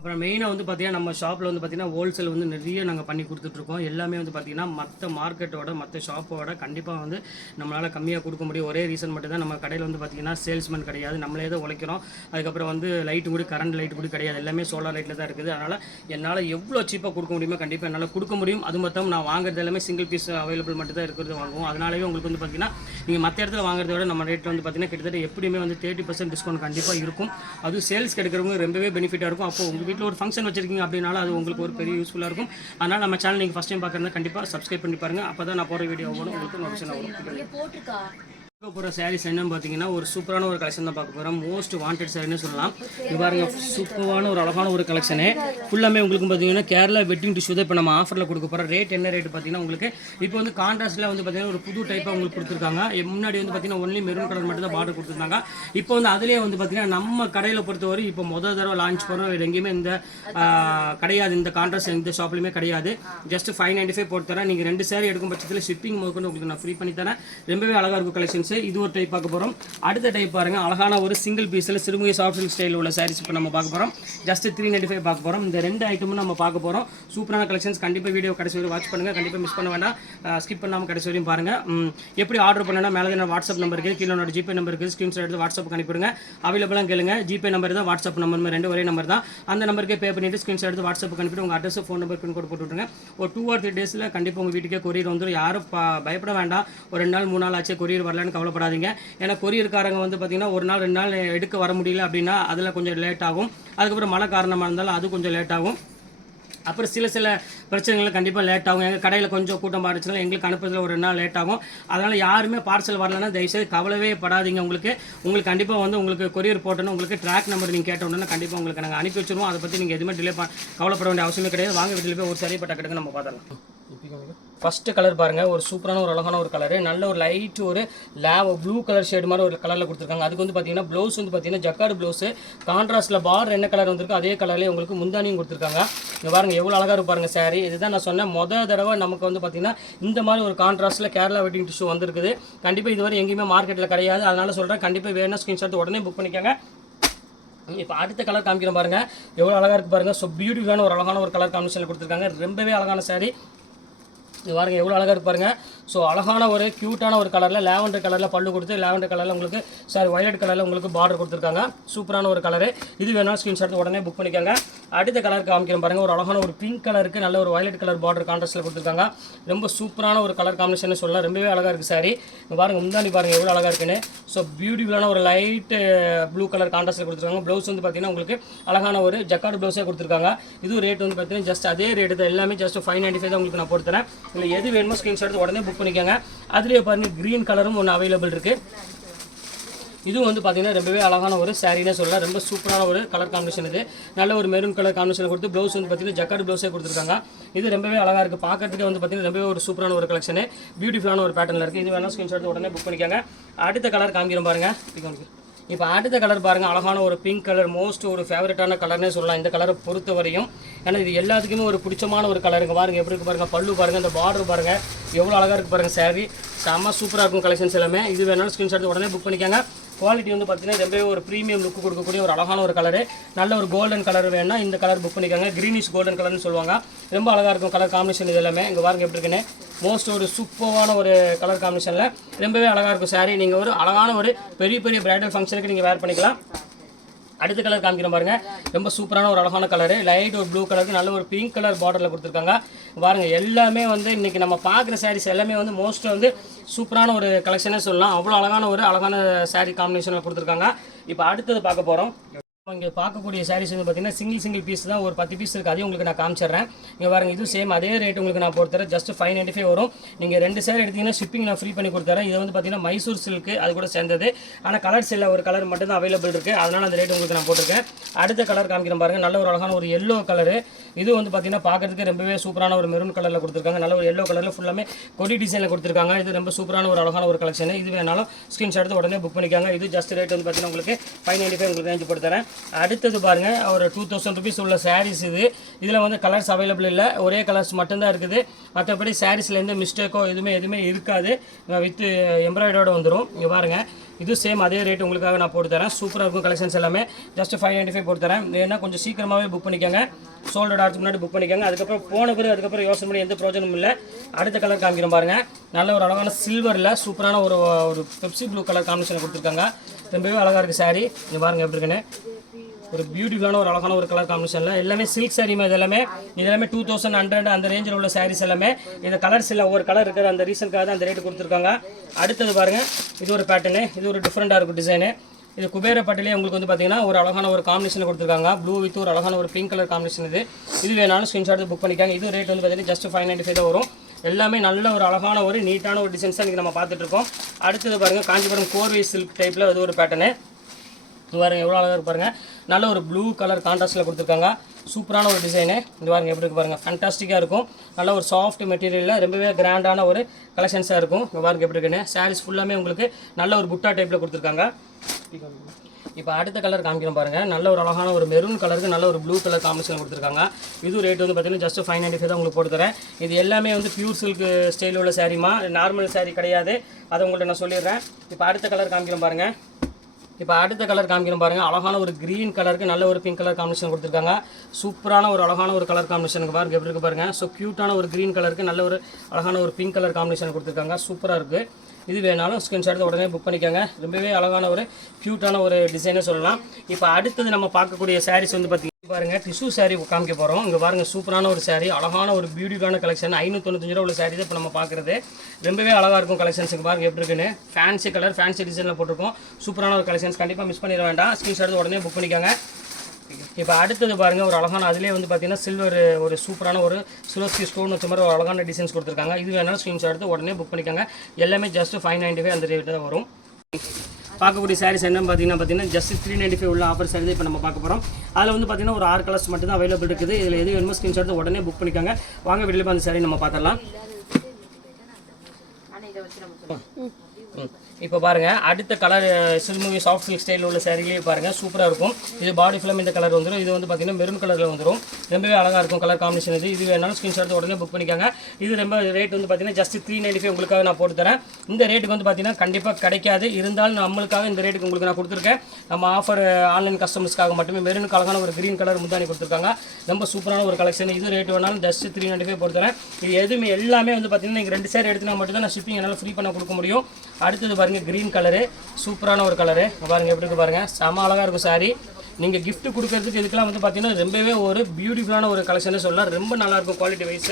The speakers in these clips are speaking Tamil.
அப்புறம் மெயினாக வந்து பார்த்தீங்கன்னா நம்ம ஷாப்பில் வந்து பார்த்தீங்கன்னா ஹோல்சேல் வந்து நிறைய நாங்கள் பண்ணி கொடுத்துட்ருக்கோம் எல்லாமே வந்து பார்த்தீங்கன்னா மற்ற மார்க்கெட்டோட மற்ற ஷாப்போட கண்டிப்பாக வந்து நம்மளால் கம்மியாக கொடுக்க முடியும். ஒரே ரீசன் மட்டும் தான் நம்ம கடையில் வந்து பார்த்தீங்கன்னா சேல்ஸ்மேன் கிடையாது. நம்மளே தான் உழைக்கிறோம். அதுக்கப்புறம் வந்து லைட்டு கூட கரண்ட் லைட் கூட கிடையாது. எல்லாமே சோலார் லைட்டில் தான் இருக்குது. அதனால் என்னால் எவ்வளோ சீப்பாக கொடுக்க முடியுமோ கண்டிப்பாக என்னால் கொடுக்க முடியும். அது மொத்தம் நான் வாங்குறது எல்லாமே சிங்கிள் பீஸ் அவைலபிள் மட்டும் தான் இருக்கிறது வாங்குவோம். அதனாலே உங்களுக்கு வந்து பார்த்தீங்கன்னா நீங்கள் மற்ற இடத்துல வாங்குறத விட நம்ம ரேட்டில் வந்து பார்த்தீங்கன்னா கிட்டத்தட்ட எப்படியுமே வந்து தேர்ட்டி பர்சன்ட் டிஸ்கவுண்ட் கண்டிப்பாக இருக்கும். அதுவும் சேல்ஸ் கிடைக்கிறவங்க ரொம்பவே பெனிஃபிட்டாக இருக்கும். அப்போ உங்களுக்கு வீட்டில் ஒரு ஃபங்க்ஷன் வச்சிருக்கீங்க அப்படின்னாலும் அது உங்களுக்கு ஒரு பெரிய யூஸ்ஃபுல்லாக இருக்கும். அதனால் நம்ம சேனல் நீங்கள் ஃபஸ்ட் டைம் பார்க்குறதா கண்டிப்பாக சப்ஸ்கிரைப் பண்ணி பாருங்கள் அப்போ தான் நான் போகிற வீடியோ வரும் உங்களுக்கு நோட்டிஃபிகேஷன் வரும். போட்டிருக்கா? பார்க்க போகிற சாரீஸ் என்னன்னு பார்த்தீங்கன்னா ஒரு சூப்பரான ஒரு கலெக்ஷன் தான் பார்க்க போகிறோம் மோஸ்ட் வாண்டட் சாரின்னு சொல்லலாம். இது பாருங்க சூப்பரான ஒரு அழகான ஒரு கலெக்ஷனு ஃபுல்லாமே உங்களுக்கு பார்த்தீங்கன்னா கேரளா வெட்டிங் டிஷ்யூ தான் இப்போ நம்ம ஆஃபரில் கொடுக்க போகிறோம் ரேட் என்ன ரேட் பார்த்தீங்கன்னா உங்களுக்கு இப்போ வந்து கான்ட்ராஸ்ட்டில் வந்து பார்த்தீங்கன்னா ஒரு புது டைப்பாக உங்களுக்கு கொடுத்துருக்காங்க. முன்னாடி வந்து பார்த்தீங்கன்னா ஒன்லி மெரூன் கலர் மட்டும் தான் பார்டர் கொடுத்துருந்தாங்க. இப்போ வந்து அதுலேயே வந்து பார்த்தீங்கன்னா நம்ம கடையில் பொறுத்தவரை இப்போ முதல் தடவை லான்ச் பண்ணுறோம் வேறு எங்கேயுமே இந்த கிடையாது. இந்த கான்ட்ராஸ்ட் எந்த ஷாப்லையுமே கிடையாது. ஜஸ்ட் ஃபைவ் நைன்ட்டி ஃபைவ் போட்டு தரேன். நீங்கள் ரெண்டு சேரீ எடுக்கும் பட்சத்தில் ஷிப்பிங் முதற்கொண்டு உங்களுக்கு நான் ஃப்ரீ பண்ணி தரேன். ரொம்பவே அழகாக இருக்கும் கலெக்ஷன்ஸ் இது ஒரு டைப் பார்க்க போகிறோம் அடுத்த டைப் பாருங்க அழகான ஒரு சிங்கிள் பீஸில் சிறுமுகை சாஃப்ட் ஸ்டைல் உள்ள சாரீஸ் இப்போ நம்ம பார்க்க போகிறோம் ஜஸ்ட் த்ரீ நைன்டி ஃபைவ் பார்க்க போகிறோம் இந்த ரெண்டு ஐட்டமும் நம்ம பார்க்க போகிறோம் சூப்பரான கலெக்ஷன்ஸ் கண்டிப்பாக வீடியோ கடைசி வரையும் வாட்ச் பண்ணுங்கள் கண்டிப்பாக மிஸ் பண்ண வேண்டாம். ஸ்கிப் பண்ணாமல் கடைசி வரையும் பாருங்கள் எப்படி ஆர்டர் பண்ணணும் மேலே என்ன வாட்ஸ்அப் நம்பர் இருக்குது கீழே என்னோட ஜிபே நம்பர் இருக்குது ஸ்க்ரீன்ஷாட் எடுத்து வாட்ஸ்அப் அனுப்பிடுங்க அவைலபிளாக கேளுங்க. ஜிபே நம்பர் தான் வாட்ஸ்அப் நம்பர் ரெண்டு ஒரே நம்பர் தான். அந்த நம்பருக்கே பே பண்ணிட்டு ஸ்க்ரீன்ஷாட் எடுத்து வாட்ஸ்அப் அனுப்பிட்டு உங்கள் address phone number pin code போட்டுவிட்டுருங்க ஒரு டூ ஆர் த்ரீ டேஸில் கண்டிப்பாக உங்கள் வீட்டுக்கே கொரியர் வந்துடும் யாரும் பயப்பட வேண்டாம். ஒரு ரெண்டு நாள் மூணு நாள் ஆச்சு கொரியர் வரலன்னு கவலைப்படாதீங்க. ஏன்னா கொரியர்காரங்க வந்து பார்த்தீங்கன்னா ஒரு நாள் ரெண்டு நாள் எடுக்க வர முடியல அப்படின்னா அதில் கொஞ்சம் லேட் ஆகும். அதுக்கப்புறம் மழை காரணமாக இருந்தாலும் அது கொஞ்சம் லேட் ஆகும். அப்புறம் சில சில பிரச்சனைகள் கண்டிப்பாக லேட் ஆகும். எங்கள் கடையில் கொஞ்சம் கூட்டம் மாறிச்சுனால எங்களுக்கு அனுப்புறதுல ஒரு ரெண்டு நாள் லேட் ஆகும். அதனால் யாருமே பார்சல் வரலன்னா தயவுசெய்து கவலவே படாதீங்க உங்களுக்கு. உங்களுக்கு கண்டிப்பாக வந்து உங்களுக்கு கொரியர் போட்டோன்னு உங்களுக்கு ட்ராக் நம்பர் நீங்கள் கேட்ட உடனே கண்டிப்பாக உங்களுக்கு நாங்கள் அனுப்பி வச்சுருவோம். அதை பற்றி நீங்கள் எதுவுமே டிலே கவலைப்பட வேண்டிய அவசியமே கிடையாது. வாங்க வீட்டில் போய் ஒரு சரிப்பட்ட பட்ட கிடக்கு நம்ம பார்த்துடலாம். ஃபஸ்ட்டு கலர் பாருங்கள் ஒரு சூப்பரான ஒரு அழகான ஒரு கலரு நல்ல ஒரு லைட் ஒரு லேவ் ப்ளூ கலர் ஷேடு மாதிரி ஒரு கலரில் கொடுத்துருக்காங்க. அதுக்கு வந்து பார்த்தீங்கன்னா ப்ளவுஸ் வந்து பார்த்தீங்கன்னா ஜக்கார்டு ப்ளவுஸ் கான்ட்ராஸ்ட்டில் பார் என்ன கலர் வந்திருக்கு அதே கலர்லேயே உங்களுக்கு முந்தானியும் கொடுத்துருக்காங்க. இங்கே பாருங்க எவ்வளோ அழகாக இருப்பாருங்க சாரி இதுதான் நான் சொன்னேன் மொதல் தடவை நமக்கு வந்து பார்த்தீங்கன்னா இந்த மாதிரி ஒரு கான்ட்ராஸ்ட்டில் கேரளா வெட்டிங் டிஷ்யூ வந்திருக்குது. கண்டிப்பாக இதுவரை எங்கேயுமே மார்க்கெட்டில் கிடையாது. அதனால் சொல்கிறேன் கண்டிப்பாக வேணும் ஸ்க்ரீன்ஷாட் உடனே புக் பண்ணிக்கோங்க. இப்போ அடுத்த கலர் காமிக்கிறோம் பாருங்க. எவ்வளோ அழகாக இருக்குது பாருங்க. ஸோ பியூட்டிஃபுல்லான ஒரு அழகான ஒரு கலர் காம்பினேஷனில் கொடுத்துருக்காங்க. ரொம்பவே அழகான சாரி இது பாருங்கள் எவ்வளோ அழகாக இருப்பாருங்க ஸோ அழகான ஒரு க்யூட்டான ஒரு கலரில் லேவண்டர் கலரில் பல்லு கொடுத்து லேவண்டர் கலரில் உங்களுக்கு சாரி வயலட் கலரில் உங்களுக்கு பார்டர் கொடுத்துருக்காங்க. சூப்பரான ஒரு கலரு இது வேணாலும் ஸ்க்ரீன்ஷாட் உடனே புக் பண்ணிக்கோங்க. அடுத்த கலர் காமிக்கிறேன் பாருங்கள் ஒரு அழகான ஒரு பிங்க் கலருக்கு நல்ல ஒரு வயலட் கலர் பார்டர் கான்ட்ராஸ்ட்டில் கொடுத்துருக்காங்க. ரொம்ப சூப்பரான ஒரு கலர் காம்பினேஷன் சொல்லலாம். ரொம்பவே அழகாக இருக்குது சாரி பாருங்கள் முந்தாண்டி பாருங்கள் எவ்வளோ அழகாக இருக்குன்னு. ஸோ பியூட்டிஃபுல்லான ஒரு லைட் ப்ளூ கலர் கான்ட்ராஸ்ட்டில் கொடுத்துருக்காங்க. ப்ளவுஸ் வந்து பார்த்தீங்கன்னா உங்களுக்கு அழகான ஒரு ஜக்கார்டு ப்ளவுஸே கொடுத்துருக்காங்க. இது ரேட் வந்து பார்த்தீங்கன்னா ஜஸ்ட் அதே ரேட்டு தான். எல்லாமே ஜஸ்ட் ஃபைவ் நைன்ட்டி ஃபைவ் தான் உங்களுக்கு நான் போட்டு இல்லை எது வேணுமோ ஸ்க்ரீன்ஷாட் உடனே புக் பண்ணிக்கோங்க. அதுலேயே பாருங்கள் க்ரீன் கலரும் ஒன்று அவைலபிள் இருக்குது இதுவும் வந்து பார்த்தீங்கன்னா ரொம்பவே அழகான ஒரு சாரீனே சொல்லலாம். ரொம்ப சூப்பரான ஒரு கலர் காம்பினேஷன் இது. நல்ல ஒரு மெரூன் கலர் காம்பினேஷன் கொடுத்து ப்ளவுஸ் வந்து பார்த்தீங்கன்னா ஜக்கார்டு ப்ளவுஸே கொடுத்துருக்காங்க. இது ரொம்பவே அழகாக இருக்குது பார்க்கறதுக்கே வந்து பார்த்தீங்கன்னா ரொம்பவே ஒரு சூப்பரான ஒரு கலெக்ஷனு பியூட்டிஃபுல்லான ஒரு பேட்டர்னில் இருக்குது இது வேணால் ஸ்க்ரீன்ஷாட் உடனே புக் பண்ணிக்கோங்க. அடுத்த கலர் காமிக்கிறோம் பாருங்கள் இப்படி இப்போ அடுத்த கலர் பாருங்கள் அழகான ஒரு பிங்க் கலர் மோஸ்ட் ஒரு ஃபேவரட்டான கலர்னே சொல்லலாம். இந்த கலரை பொறுத்த வரையும் ஏன்னா இது எல்லாத்துக்குமே ஒரு பிடிச்சமான ஒரு கலருங்க பாருங்கள் எப்படி இருக்கு பாருங்கள் பல்லு பாருங்க இந்த பார்டர் பாருங்கள் எவ்வளோ அழகாக இருக்கு பாருங்கள் saree. செம்ம சூப்பராக இருக்கும் கலெக்ஷன்ஸ் எல்லாமே. இது வேணாலும் ஸ்க்ரீன்ஷாட் உடனே புக் பண்ணிக்கோங்க. குவாலிட்டி வந்து பார்த்தீங்கன்னா ரொம்பவே ஒரு ப்ரீமியம் லுக் கொடுக்கக்கூடிய ஒரு அழகான ஒரு கலரு நல்ல ஒரு கோல்டன் கலர் வேணும்னா இந்த கலர் புக் பண்ணிக்கோங்க. க்ரீனிஷ் கோல்டன் கலர்னு சொல்லுவாங்க. ரொம்ப அழகாக இருக்கும் கலர் காம்பினேஷன் இது எல்லாமே. இங்கே பாருங்க எப்படி இருக்குன்னு. மோஸ்ட் ஒரு சூப்பரான ஒரு கலர் காம்பினேஷனில் ரொம்பவே அழகாக இருக்கும் saree. நீங்கள் ஒரு அழகான ஒரு பெரிய பெரிய பிரைடல் ஃபங்க்ஷனுக்கு நீங்கள் வேர் பண்ணிக்கலாம். அடுத்த கலர் காமிக்கிறேன் பாருங்க. ரொம்ப சூப்பரான ஒரு அழகான கலரு லைட் ஒரு ப்ளூ கலருக்கு நல்ல ஒரு பிங்க் கலர் பார்டரில் கொடுத்துருக்காங்க. பாருங்கள் எல்லாமே வந்து இன்றைக்கி நம்ம பார்க்குற சாரீஸ் எல்லாமே வந்து மோஸ்ட் வந்து சூப்பரான ஒரு கலெக்ஷனே சொல்லலாம். அவ்வளோ அழகான ஒரு அழகான சாரீ காம்பினேஷனில் கொடுத்துருக்காங்க. இப்போ அடுத்தது பார்க்க போகிறோம் இங்கே பார்க்கக்கூடிய சாரீஸ் வந்து பார்த்தீங்கன்னா சிங்கிள் சிங்கிள் பீஸ் தான். ஒரு பத்து பீஸ் இருக்குது அதையும் உங்களுக்கு நான் காமிச்சிடுறேன். இங்கே பாருங்க இது சேம் அதே ரேட் உங்களுக்கு நான் போட்டுறேன் ஜஸ்ட் ஃபைவ் நைன்டி ஃபைவ் வரும். நீங்கள் ரெண்டு சேர் எடுத்தீங்கன்னா ஷிப்பிங் நான் ஃப்ரீ பண்ணி கொடுத்துறேன். இது வந்து பார்த்தீங்கன்னா மைசூர் சில்க்கு அது கூட சேர்ந்தது. ஆனால் கலர்ஸ் இல்லை ஒரு கலர் மட்டும் தான் அவைலபிள் இருக்குது அதனால் அந்த ரேட் உங்களுக்கு நான் போட்டிருக்கேன். அடுத்த கலர் காமிக்கிறேன் பாருங்கள் நல்ல ஒரு அழகான ஒரு எல்லோ கலரு இது வந்து பார்த்தீங்கன்னா பார்க்கறதுக்கு ரொம்பவே சூப்பரான ஒரு மெரூன் கலரில் கொடுத்துருக்காங்க. நல்ல ஒரு எல்லோ கலரில் ஃபுல்லாமே கொடி டிசைனில் கொடுத்துருக்காங்க. இது ரொம்ப சூப்பரான ஒரு அழகான ஒரு கலெக்ஷன் இது வேணாலும் ஸ்க்ரீன்ஷாட் எடுத்து உடனே புக் பண்ணிக்காங்க. இது ஜஸ்ட் ரேட் வந்து பார்த்தீங்கன்னா உங்களுக்கு ஃபைவ் நைன்டி ஃபைவ் உங்களுக்கு ரேஞ்சு போட்டு அடுத்தது பாருங்கள் ஒரு டூ தௌசண்ட் ருபீஸ் உள்ள சாரீஸ் இது. இதில் வந்து கலர்ஸ் அவைலபிள் இல்லை. ஒரே கலர்ஸ் மட்டும்தான் இருக்குது. மற்றபடி சாரீஸில் எந்த மிஸ்டேக்கோ எதுவுமே எதுவுமே இருக்காது. வித் எம்ப்ராய்டரோட வந்துடும் இங்கே பாருங்கள் இது சேம் அதே ரேட் உங்களுக்காக நான் போட்டு தரேன். சூப்பராக இருக்கும் கலெக்ஷன்ஸ் எல்லாமே. ஜஸ்ட் ஃபைவ் நைன்ட்டி ஃபைவ் போட்டு தரேன். ஏன்னா கொஞ்சம் சீக்கிரமாகவே புக் பண்ணிக்கோங்க. சோல்டோட ஆர்ட்ஸ் முன்னாடி புக் பண்ணிக்கோங்க. அதுக்கப்புறம் போன பிறகு அதுக்கப்புறம் யோசனை பண்ணி எந்த பிரோஜனமும் இல்லை. அடுத்த கலர் காமிக்கிறோம் பாருங்கள் நல்ல ஒரு அழகான சில்வரில் சூப்பரான ஒரு ஒரு பெப்சி ப்ளூ கலர் காம்பினேஷன் கொடுத்துருக்காங்க. ரொம்பவே அழகாக இருக்குது சாரி இங்கே பாருங்கள் எப்படி இருக்குன்னு. ஒரு பியூட்டிஃபுல்லான ஒரு அழகான ஒரு கலர் காம்பினேஷனில் எல்லாமே சில்க் saree இது எல்லாமே இது எல்லாமே டூ தௌசண்ட் ஹண்ட்ரட் அந்த ரேஞ்சில் உள்ள சாரீஸ் எல்லாமே. இந்த கலர்ஸ் இல்லை ஒரு கலர் இருக்கிற அந்த ரீசனுக்காக தான் அந்த ரேட்டு கொடுத்துருக்காங்க. அடுத்தது பாருங்கள் இது ஒரு பேட்டர்னு இது ஒரு டிஃப்ரெண்ட்டாக இருக்கும் டிசைனு இது குபேர பட்டிலே உங்களுக்கு வந்து பார்த்தீங்கன்னா ஒரு அழகான ஒரு காம்பினேஷன் கொடுத்துருக்காங்க. ப்ளூ வித் ஒரு அழகான ஒரு பிங்க் கலர் காம்பினேஷன் இது. இது வேணாலும் ஸ்க்ரீன்ஷாட் புக் பண்ணிக்காங்க. இது ரேட் வந்து பார்த்தீங்கன்னா ஜஸ்ட் ஃபைவ் நைன்ட்டி ஃபைவ் தான் வரும். எல்லாமே நல்ல ஒரு அழகான ஒரு நீட்டான ஒரு டிசைன்ஸாக இன்றைக்கி நம்ம பார்த்துட்ருக்கோம் அடுத்தது பாருங்கள் காஞ்சிபுரம் கோர்வை சில்க் டைப்பில் அது ஒரு பேட்டர்னு இது எவ்வளோ அழகாக பாருங்கள் நல்ல ஒரு ப்ளூ கலர் கான்ட்ராஸ்ட்டில் கொடுத்துருக்காங்க. சூப்பரான ஒரு டிசைனு இது பாருங்கள் எப்படி இருக்கு பாருங்கள் ஃபண்டாஸ்டிக்காக இருக்கும். நல்ல ஒரு சாஃப்ட் மெட்டீரியலில் ரொம்பவே கிராண்டான ஒரு கலெக்ஷன்ஸாக இருக்கும். இங்க பாருங்கள் எப்படி இருக்குன்னு. சாரீஸ் ஃபுல்லாமே உங்களுக்கு நல்ல ஒரு புட்டா டைப்பில் கொடுத்துருக்காங்க. இப்போ அடுத்த கலர் காமிக்கிறோம் பாருங்கள் நல்ல ஒரு அழகான ஒரு மெரூன் கலருக்கு நல்ல ஒரு ப்ளூ கலர் காம்பினேஷன் கொடுத்துருக்காங்க. இது ரேட் வந்து பார்த்தீங்கன்னா ஜஸ்ட் ஃபைவ் நைன்டி ஃபைவ் தான் உங்களுக்கு போட்டு தரேன். இது எல்லாமே வந்து பியூர் சில்க் ஸ்டைல் உள்ள சாரீமா நார்மல் saree கிடையாது. அதை உங்கள்கிட்ட நான் சொல்லிடுறேன். இப்போ அடுத்த கலர் காமிக்கிறோம் பாருங்கள் இப்போ அடுத்த கலர் காமிக்கிறோம் பாருங்கள் அழகான ஒரு க்ரீன் கலருக்கு நல்ல ஒரு பிங்க் கலர் காம்பினேஷன் கொடுத்துருக்காங்க. சூப்பரான ஒரு அழகான ஒரு கலர் காம்பினேஷனுக்கு பாருங்க. எப்படி இருக்கு பாருங்க. ஸோ க்யூட்டான ஒரு க்ரீன் கலருக்கு நல்ல ஒரு அழகான ஒரு பிங்க் கலர் காம்பினேஷன் கொடுத்துருக்காங்க. சூப்பராக இருக்குது இது வேணாலும் ஸ்கிரீன்ஷாட் எடுத்து உடனே புக் பண்ணிக்கோங்க. ரொம்பவே அழகான ஒரு க்யூட்டான ஒரு டிசைனே சொல்லலாம். இப்போ அடுத்தது நம்ம பார்க்கக்கூடிய சாரீஸ் வந்து பார்த்தீங்கன்னா பாருங்க டிஷ்யூ saree காமிக்க போகிறோம் இங்கே பாருங்க சூப்பரான ஒரு saree அழகான ஒரு பியூட்டிஃபுல்லான கலெக்ஷன் ஐநூற்றொண்ணூத்தஞ்சு ரூபா உள்ள saree தான் இப்போ நம்ம பார்க்குறது ரொம்பவே அழகாக இருக்கும் கலெக்ஷன்ஸுக்கு பாருங்க எப்படி இருக்குன்னு. ஃபேன்சி கலர் ஃபேன்சி டிசைனில் போட்டிருக்கோம். சூப்பரான ஒரு கலெக்ஷன்ஸ் கண்டிப்பாக மிஸ் பண்ணிட வேண்டாம். ஸ்க்ரீன்ஷாட் உடனே புக் பண்ணிக்கோங்க. இப்போ அடுத்தது பாருங்கள் ஒரு அழகான அதிலே வந்து பார்த்தீங்கன்னா சில்வர் ஒரு சூப்பரான ஒரு சில்வர்ஸ்கி ஸ்டோன் வச்ச மாதிரி ஒரு அழகான டிசைன்ஸ் கொடுத்துருக்காங்க. இது வேணாலும் ஸ்க்ரீன்ஷாட் எடுத்து உடனே புக் பண்ணிக்கோங்க. எல்லாமே ஜஸ்ட் ஃபைவ் நைன்ட்டி ஃபைவ் அந்த ரேட்டு தான் வரும். பார்க்கக்கூடிய சாரீஸ் என்ன பார்த்தீங்கன்னா பார்த்தீங்கன்னா ஜஸ்ட் த்ரீ நைன்ட்டி ஃபைவ் உள்ள ஆஃபர் சாரி இப்போ நம்ம பார்க்க போகிறோம் அதில் வந்து பார்த்தீங்கன்னா ஒரு ஆறு கலர்ஸ் மட்டும் தான் அவைலபிள் இருக்குது. இதில் எது வேணுமோ ஸ்க்ரீன்ஷாட் எடுத்து உடனே புக் பண்ணிக்கோங்க. வாங்க வெளியில் அந்த சாரி நம்ம பார்த்துடலாம். ம். இப்போ பாருங்கள் அடுத்த கலர் சில்முவி சாஃப்ட் சில்க் ஸ்டைலில் உள்ள சேரீலேயே பாருங்கள் சூப்பராக இருக்கும். இது பாடி ஃபிலம் இந்த கலர் வந்துடும் இது வந்து பார்த்தீங்கன்னா மெரூன் கலரில் வந்துடும் ரொம்பவே அழகாக இருக்கும் கலர் காம்பினேஷன் இது. இது வேணாலும் ஸ்க்ரீன்ஷாட் உடனே புக் பண்ணிக்காங்க. இது ரொம்ப ரேட் வந்து பார்த்தீங்கன்னா ஜஸ்ட் த்ரீ நைன்டி ஃபைவ் உங்களுக்காக நான் போட்டு தரேன். இந்த ரேட்டுக்கு வந்து பார்த்தீங்கன்னா கண்டிப்பாக கிடைக்காது. இருந்தாலும் நம்மளுக்காக இந்த ரேட்டுக்கு உங்களுக்கு நான் கொடுத்துருக்கேன். நம்ம ஆஃபர் ஆன்லைன் கஸ்டமர்ஸ்க்காக மட்டுமே மெரூன் அழகான ஒரு க்ரீன் கலர் முந்தானி கொடுத்துருக்காங்க. ரொம்ப சூப்பரான ஒரு கலெக்ஷன் இது ரேட் வேணாலும் ஜஸ்ட் த்ரீ நைன்டி ஃபைவ் போட்டு தரேன். இது எதுவுமே எல்லாமே வந்து பார்த்தீங்கன்னா நீங்கள் ரெண்டு சேர் எடுத்துனா மட்டும் தான் நான் ஷிப்பிங் என்னால் ஃப்ரீ பண்ண கொடுக்க முடியும். அடுத்தது பாருங்கள் க்ரீன் கலரு சூப்பரான ஒரு கலரு பாருங்க எப்படி இருக்கு பாருங்க. செம அழகாக இருக்கும் சாரீ நீங்கள் கிஃப்ட் கொடுக்கறதுக்கு இதுக்கெல்லாம் வந்து பார்த்தீங்கன்னா ரொம்பவே ஒரு பியூட்டிஃபுல்லான ஒரு கலெக்ஷனே சொல்லலாம். ரொம்ப நல்லாயிருக்கும் குவாலிட்டி வைஸ்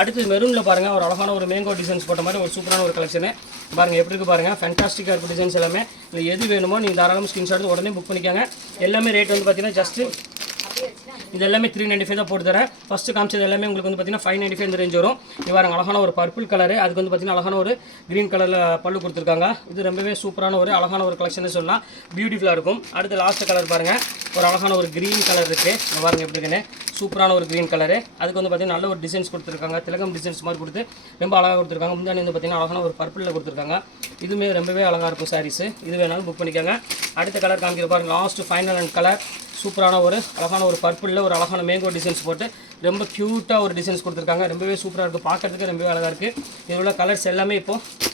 அடுத்து மெரூனில் பாருங்கள் ஒரு அழகான ஒரு மேங்கோ டிசைன்ஸ் போட்ட மாதிரி ஒரு சூப்பரான ஒரு கலெக்ஷனு பாருங்கள் எப்படி இருக்கு பாருங்கள் ஃபென்டாஸ்டிக்காக இருக்கும் டிசைன்ஸ் எல்லாமே. இல்லை எது வேணுமோ நீங்கள் தாராளமாக ஸ்கிரீன்ஷாட் உடனே புக் பண்ணிக்கோங்க. எல்லாமே ரேட் வந்து பார்த்தீங்கன்னா ஜஸ்ட்டு இது எல்லாமே த்ரீ நைன்டி ஃபைவ் தான் போட்டு தரேன். ஃபஸ்ட்டு காமிச்சது எல்லாமே உங்களுக்கு வந்து பார்த்தீங்கன்னா ஃபைவ் நைன்டி ஃபைவ் இந்த ரேஞ்ச் வரும். இது பாருங்க அழகான ஒரு பர்பிள் கலரு அதுக்கு வந்து பார்த்தீங்கன்னா அழகான ஒரு க்ரீன் கலரில் பல்லு கொடுத்துருக்காங்க. இது ரொம்பவே சூப்பரான ஒரு அழகான ஒரு கலெக்ஷன் சொல்லலாம். பியூட்டிஃபுல்லாக இருக்கும். அடுத்து லாஸ்ட் கலர் பாருங்கள் ஒரு அழகான ஒரு க்ரீன் கலர் இருக்குது பாருங்கள் பாருங்க எப்படி இருக்குன்னு. சூப்பரான ஒரு க்ரீன் கலரு அதுக்கு வந்து பார்த்தீங்கன்னா நல்ல ஒரு டிசைன்ஸ் கொடுத்துருக்காங்க. திலகம் டிசைன்ஸ் மாதிரி கொடுத்து ரொம்ப அழகாக கொடுத்துருக்காங்க. முந்தானி வந்து பார்த்தீங்கன்னா அழகான ஒரு பர்பிளில் கொடுத்துருக்காங்க. இதுவுமே ரொம்பவே அழகாக இருக்கும் சாரீஸு இது வேணாலும் புக் பண்ணிக்கோங்க. அடுத்த கலர் காமிக்கிற பாருங்கள் லாஸ்ட்டு ஃபைனல் அண்ட் கலர் சூப்பரான ஒரு அழகான ஒரு பர்பிளில் ஒரு அழகான மேங்கோ டிசைன்ஸ் போட்டு ரொம்ப க்யூட்டாக ஒரு டிசைன்ஸ் கொடுத்துருக்காங்க. ரொம்பவே சூப்பராக இருக்குது பார்க்குறதுக்கு ரொம்பவே அழகாக இருக்குது இதில் உள்ள கலர்ஸ் எல்லாமே இப்போது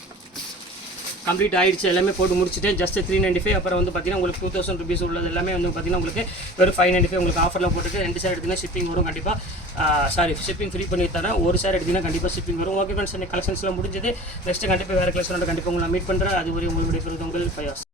கம்ப்ளீட் ஆயிடுச்சு. எல்லாமே போட்டு முடிச்சுட்டு ஜஸ்ட் த்ரீ நைன்டி ஃபைவ் அப்புறம் வந்து பார்த்தீங்கன்னா உங்களுக்கு டூ தௌசண்ட் ருபீஸ் உள்ளது எல்லாமே வந்து பார்த்தீங்கன்னா உங்களுக்கு வெறும் ஃபைவ் நைன்டி ஃபைவ் உங்களுக்கு ஆஃபரில் போட்டுட்டு ரெண்டு சார் எடுத்தீங்கன்னா ஷிப்பிங் வரும் கண்டிப்பாக சாரி ஷிப்பிங் ஃப்ரீ பண்ணி தரேன். ஒரு சார் எடுத்திங்கன்னா கண்டிப்பாக ஷிப்பிங் வரும். ஓகே ஃப்ரெண்ட்ஸ் கலெக்ஷன்ஸ்லாம் முடிஞ்சது. நெக்ஸ்ட் கண்டிப்பாக வேறு கலெக்ஷனோட கண்டிப்பாக உங்களை மீட் பண்ணுறேன் அது ஒரு உங்களுடைய உங்கள் ஃபைவ்